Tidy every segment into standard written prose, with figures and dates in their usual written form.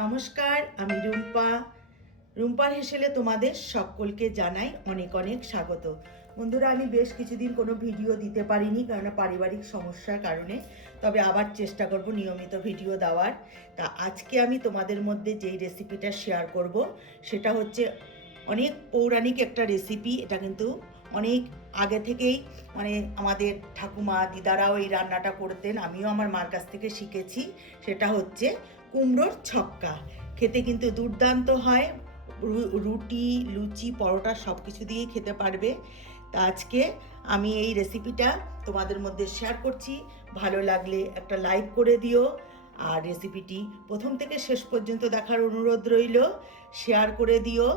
নমস্কার, আমি রুম্পা। রুম্পার হেসেলে তোমাদের সকলকে জানাই অনেক অনেক স্বাগত। বন্ধুরা, আমি বেশ কিছুদিন কোনো ভিডিও দিতে পারিনি, কেননা পারিবারিক সমস্যার কারণে। তবে আবার চেষ্টা করব নিয়মিত ভিডিও দেওয়ার। তা আজকে আমি তোমাদের মধ্যে যেই রেসিপিটা শেয়ার করব সেটা হচ্ছে অনেক পৌরাণিক একটা রেসিপি। এটা কিন্তু অনেক আগে থেকেই আমাদের ঠাকুমা দিদারাও এই রান্নাটা করতেন, আমিও আমার মার কাছ থেকে শিখেছি। সেটা হচ্ছে কুমড়োর ছক্কা। খেতে কিন্তু দুর্দান্ত হয়, রুটি, লুচি, পরোটা সব কিছু দিয়েই খেতে পারবে। তা আজকে আমি এই রেসিপিটা তোমাদের মধ্যে শেয়ার করছি। ভালো লাগলে একটা লাইক করে দিও, আর রেসিপিটি প্রথম থেকে শেষ পর্যন্ত দেখার অনুরোধ রইল। শেয়ার করে দিও,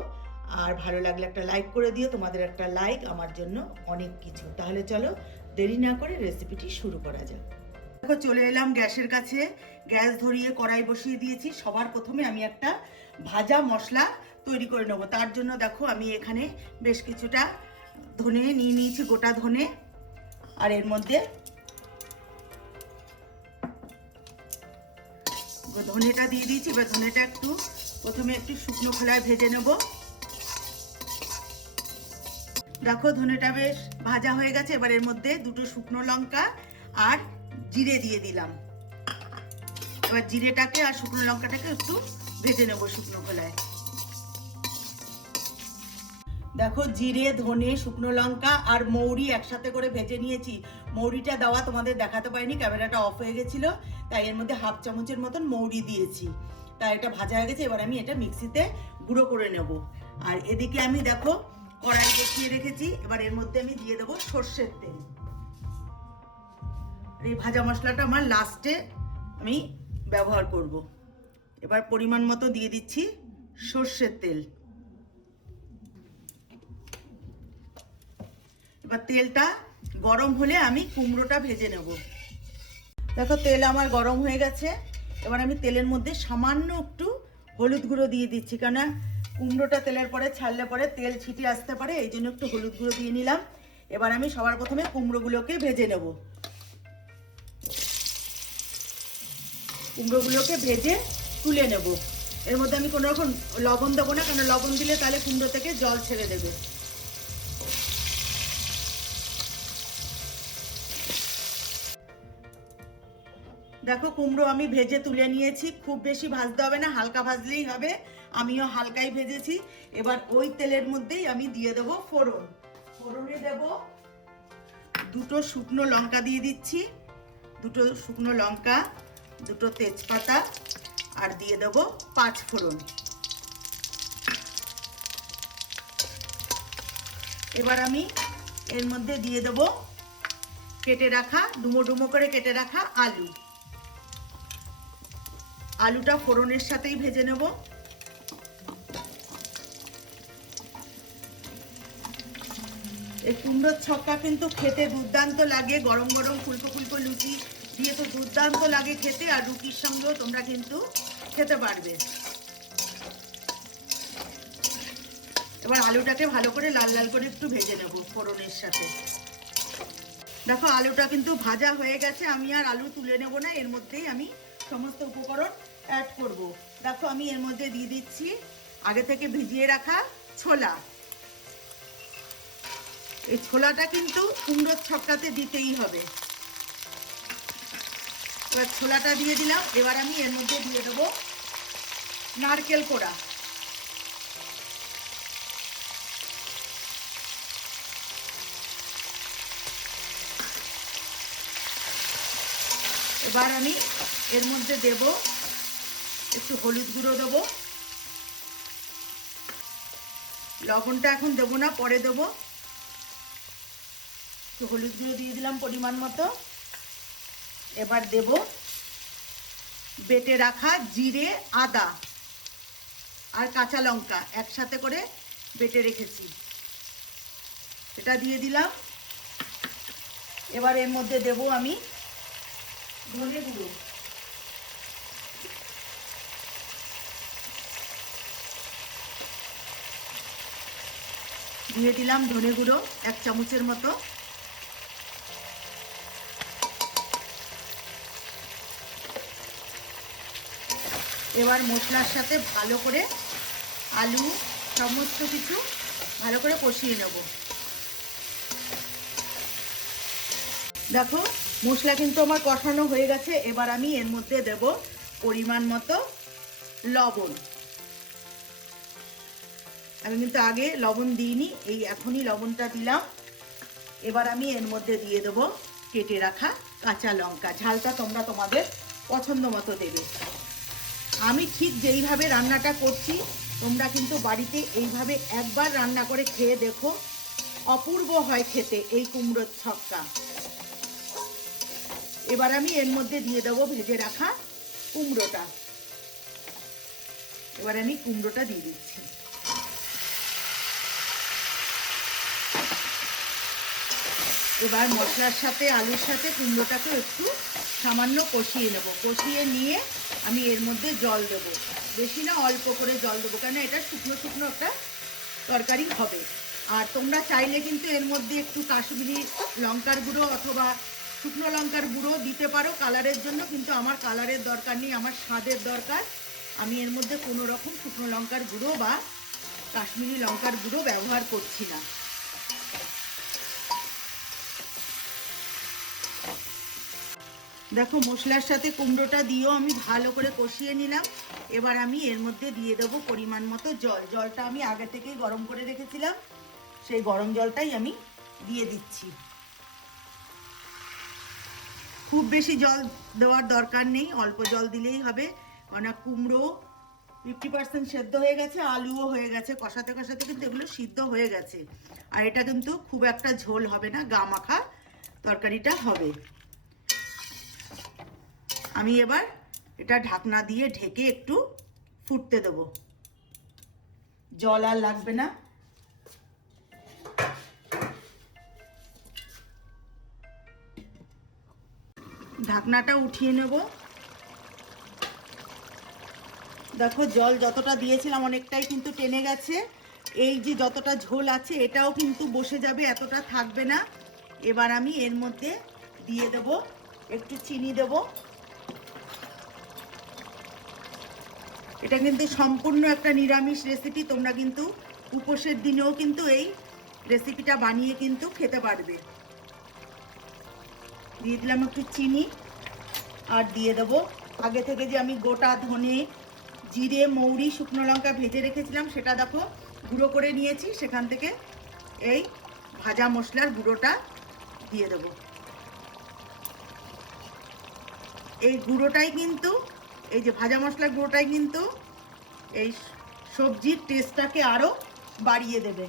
আর ভালো লাগলে একটা লাইক করে দিও। তোমাদের একটা লাইক আমার জন্য অনেক কিছু। তাহলে চলো দেরি না করে রেসিপিটি শুরু করা যাক। দেখো, চলে এলাম গ্যাসের কাছে। গ্যাস ধরিয়ে কড়াই বসিয়ে দিয়েছি। সবার প্রথমে আমি একটা ভাজা মশলা তৈরি করে নেবো। তার জন্য দেখো আমি এখানে বেশ কিছুটা ধনে নিয়ে নিয়েছি, গোটা ধনে। আর এর মধ্যে ধনেটা দিয়ে দিয়েছি। এবার ধনেটা প্রথমে একটু শুকনো খোলায় ভেজে নেব। দেখো, ধনেটা বেশ ভাজা হয়ে গেছে। এবার এর মধ্যে দুটো শুকনো লঙ্কা আর জিরে দিয়ে দিলাম। এবার জিরেটাকে আর শুকনো লঙ্কাটাকে একটু ভেজে নেব শুকনো খোলায়। দেখো, জিরে, ধনে, শুকনো লঙ্কা আর মৌরি একসাথে করে ভেজে নিয়েছি। মৌরিটা দেওয়া তোমাদের দেখাতে পারিনি, ক্যামেরাটা অফ হয়ে গেছিল, তাই এর মধ্যে হাফ চামচের মতন মৌরি দিয়েছি। তাই এটা ভাজা হয়ে গেছে। এবার আমি এটা মিক্সিতে গুঁড়ো করে নেব। আর এদিকে আমি দেখো কড়াই বসিয়ে রেখেছি। এবার এর মধ্যে আমি দিয়ে দেবো সর্ষের তেল। এই ভাজা মশলাটা আমার লাস্টে আমি ব্যবহার করব। এবার পরিমাণ মতো দিয়ে দিচ্ছি সর্ষের তেল। এবার তেলটা গরম হলে আমি কুমড়োটা ভেজে নেব। দেখো, তেল আমার গরম হয়ে গেছে। এবার আমি তেলের মধ্যে সামান্য একটু হলুদ গুঁড়ো দিয়ে দিচ্ছি, কেননা কুমড়োটা তেলের পরে ছাড়লে পরে তেল ছিটে আসতে পারে, এই জন্য একটু হলুদ গুঁড়ো দিয়ে নিলাম। এবার আমি সবার প্রথমে কুমড়োগুলোকে ভেজে নেব। কুমড়োগুলোকে ভেজে তুলে নেব। এর মধ্যে আমি কোনো রকম লবণ দেবো না, কারণ লবণ দিলে তাহলে কুমড়ো থেকে জল ছেড়ে দেবে। দেখো, কুমড়ো আমি ভেজে তুলে নিয়েছি। খুব বেশি ভাজতে হবে না, হালকা ভাজলেই হবে। আমিও হালকাই ভেজেছি। এবার ওই তেলের মধ্যেই আমি দিয়ে দেবো ফোড়ন। ফোড়নে দেব দুটো শুকনো লঙ্কা দিয়ে দিচ্ছি, দুটো শুকনো লঙ্কা, দুটো তেজপাতা, আর দিয়ে দেবো 5 ফোড়ন। এবার আমি এর মধ্যে দিয়ে দেবো কেটে রাখা, ডুমো ডুমো করে কেটে রাখা আলু। আলুটা ফোড়নের সাথেই ভেজে নেব। এই কুমড়োর ছক্কা কিন্তু খেতে দুর্দান্ত লাগে। গরম গরম ফুলকো ফুলকো লুচি দিয়ে তো দুর্দান্ত লাগে খেতে, আর রুটির সঙ্গেও তোমরা কিন্তু খেতে পারবে। এবার আলুটাকে ভালো করে লাল লাল করে একটু ভেজে নেব ফোড়নের সাথে। দেখো, আলুটা কিন্তু ভাজা হয়ে গেছে। আমি আর আলু তুলে নেব না, এর মধ্যেই আমি সমস্ত উপকরণ অ্যাড করব। দেখো, আমি এর মধ্যে দিয়ে দিচ্ছি আগে থেকে ভিজিয়ে রাখা ছোলা। এই ছোলাটা কিন্তু কুমড়োর ছক্কাতে দিতেই হবে। এবার ছোলাটা দিয়ে দিলাম। এবার আমি এর মধ্যে দিয়ে দেবো নারকেল কোড়া। এবার আমি এর মধ্যে দেব একটু হলুদ গুঁড়ো দেবো। লবণটা এখন দেবো না, পরে দেবো। একটু হলুদ গুঁড়ো দিয়ে দিলাম পরিমাণ মতো। এবার দেব বেটে রাখা জিরে, আদা আর কাঁচা লঙ্কা একসাথে করে বেটে রেখেছি, এটা দিয়ে দিলাম। এবার এর মধ্যে দেব আমি ধনে গুঁড়ো। দিয়ে দিলাম ধনে গুঁড়ো 1 চামচের মতো। এবার মশলার সাথে ভালো করে আলু সমস্ত কিছু ভালো করে কষিয়ে নেব। দেখো মশলা কিন্তু আমার কষানো হয়ে গেছে। এবার আমি এর মধ্যে দেব পরিমাণ মতো লবণ। আমি কিন্তু আগে লবণ দিইনি, এই এখনই লবণটা দিলাম। এবার আমি এর মধ্যে দিয়ে দেবো কেটে রাখা কাঁচা লঙ্কা। ঝালটা তোমরা তোমাদের পছন্দ মতো দেবে। আমি ঠিক যেইভাবে রান্নাটা করছি তোমরা কিন্তু বাড়িতে এইভাবে একবার রান্না করে খেয়ে দেখো, অপূর্ব হয় খেতে এই কুমড়োর ছক্কা। এবার আমি এর মধ্যে দিয়ে দেবো ভেজে রাখা কুমড়োটা। এবার আমি কুমড়োটা দিয়ে দিচ্ছি। এবার মশলার সাথে আলুর সাথে কুমড়োটাকে একটু সামান্য কষিয়ে নেব। কষিয়ে নিয়ে আমি এর মধ্যে জল দেবো, বেশি না অল্প করে জল দেবো, কারণ এটা শুকনো শুকনো একটা তরকারি হবে। আর তোমরা চাইলে কিন্তু এর মধ্যে একটু কাশ্মীরি লঙ্কার গুঁড়ো অথবা শুকনো লঙ্কার গুঁড়ো দিতে পারো কালারের জন্য, কিন্তু আমার কালারের দরকার নেই, আমার স্বাদের দরকার। আমি এর মধ্যে কোনো রকম শুকনো লঙ্কার গুঁড়ো বা কাশ্মীরি লঙ্কার গুঁড়ো ব্যবহার করছি না। দেখো মশলার সাথে কুমড়োটা দিয়েও আমি ভালো করে কষিয়ে নিলাম। এবার আমি এর মধ্যে দিয়ে দেবো পরিমাণ মতো জল। জলটা আমি আগে থেকেই গরম করে রেখেছিলাম, সেই গরম জলটাই আমি দিয়ে দিচ্ছি। খুব বেশি জল দেওয়ার দরকার নেই, অল্প জল দিলেই হবে, কারণ কুমড়ো 50% সেদ্ধ হয়ে গেছে, আলুও হয়ে গেছে, কষাতে কষাতে কিন্তু এগুলো সিদ্ধ হয়ে গেছে। আর এটা কিন্তু খুব একটা ঝোল হবে না, গা মাখা তরকারিটা হবে। আমি এবার এটা ঢাকনা দিয়ে ঢেকে একটু ফুটতে দেবো, জল আর লাগবে না। ঢাকনাটা উঠিয়ে নেব। দেখো জল যতটা দিয়েছিলাম অনেকটাই কিন্তু টেনে গেছে। এই যে যতটা ঝোল আছে এটাও কিন্তু বসে যাবে, এতটা থাকবে না। এবার আমি এর মধ্যে দিয়ে দেব একটু চিনি দেব। এটা কিন্তু সম্পূর্ণ একটা নিরামিষ রেসিপি, তোমরা কিন্তু উপোসের দিনেও কিন্তু এই রেসিপিটা বানিয়ে কিন্তু খেতে পারবে। দিয়ে দিলাম একটু চিনি, আর দিয়ে দেবো আগে থেকে যে আমি গোটা ধনে, জিরে, মৌরি, শুকনো লঙ্কা ভেজে রেখেছিলাম, সেটা দেখো গুঁড়ো করে নিয়েছি, সেখান থেকে এই ভাজা মশলার গুঁড়োটা দিয়ে দেবো। এই গুঁড়োটাই কিন্তু, এই যে ভাজা মশলার গুঁড়োটাই কিন্তু এই সবজির টেস্টটাকে আরও বাড়িয়ে দেবে।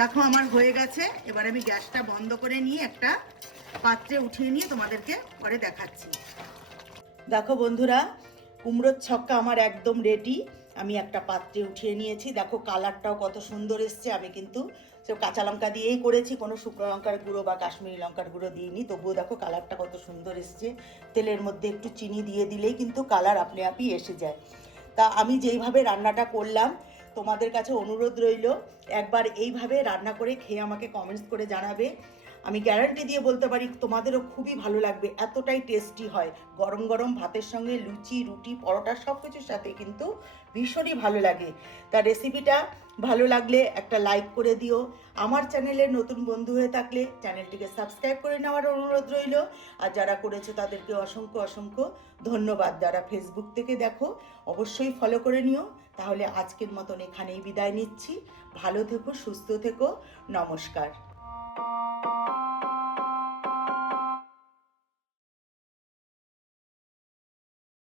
দেখো আমার হয়ে গেছে। এবার আমি গ্যাসটা বন্ধ করে নিয়ে একটা পাত্রে উঠিয়ে নিয়ে তোমাদেরকে পরে দেখাচ্ছি। দেখো বন্ধুরা, কুমড়োর ছক্কা আমার একদম রেডি। আমি একটা পাত্রে উঠিয়ে নিয়েছি। দেখো কালারটাও কত সুন্দর এসছে। আমি কিন্তু সব কাঁচা লঙ্কা দিয়েই করেছি, কোনো শুকনো লঙ্কার গুঁড়ো বা কাশ্মীরি লঙ্কার গুঁড়ো দিইনি, তবুও দেখো কালারটা কত সুন্দর এসছে। তেলের মধ্যে একটু চিনি দিয়ে দিলেই কিন্তু কালার আপনি আপনি এসে যায়। তা আমি যেইভাবে রান্নাটা করলাম, তোমাদের কাছে অনুরোধ রইল একবার এইভাবে রান্না করে খেয়ে আমাকে কমেন্টস করে জানাবে। আমি গ্যারান্টি দিয়ে বলতে পারি তোমাদেরও খুবই ভালো লাগবে, এতটাই টেস্টি হয়। গরম গরম ভাতের সঙ্গে লুচি, রুটি, পরোটা সব কিছুর সাথে কিন্তু ভীষণই ভালো লাগে। তা রেসিপিটা ভালো লাগলে একটা লাইক করে দিও। আমার চ্যানেলের নতুন বন্ধু হয়ে থাকলে চ্যানেলটিকে সাবস্ক্রাইব করে নেওয়ার অনুরোধ রইল। আর যারা করেছে তাদেরকে অসংখ্য অসংখ্য ধন্যবাদ। যারা ফেসবুক থেকে দেখো অবশ্যই ফলো করে নিও। তাহলে আজকের মতন এখানেই বিদায় নিচ্ছি। ভালো থেকো, সুস্থ থেকো, নমস্কার।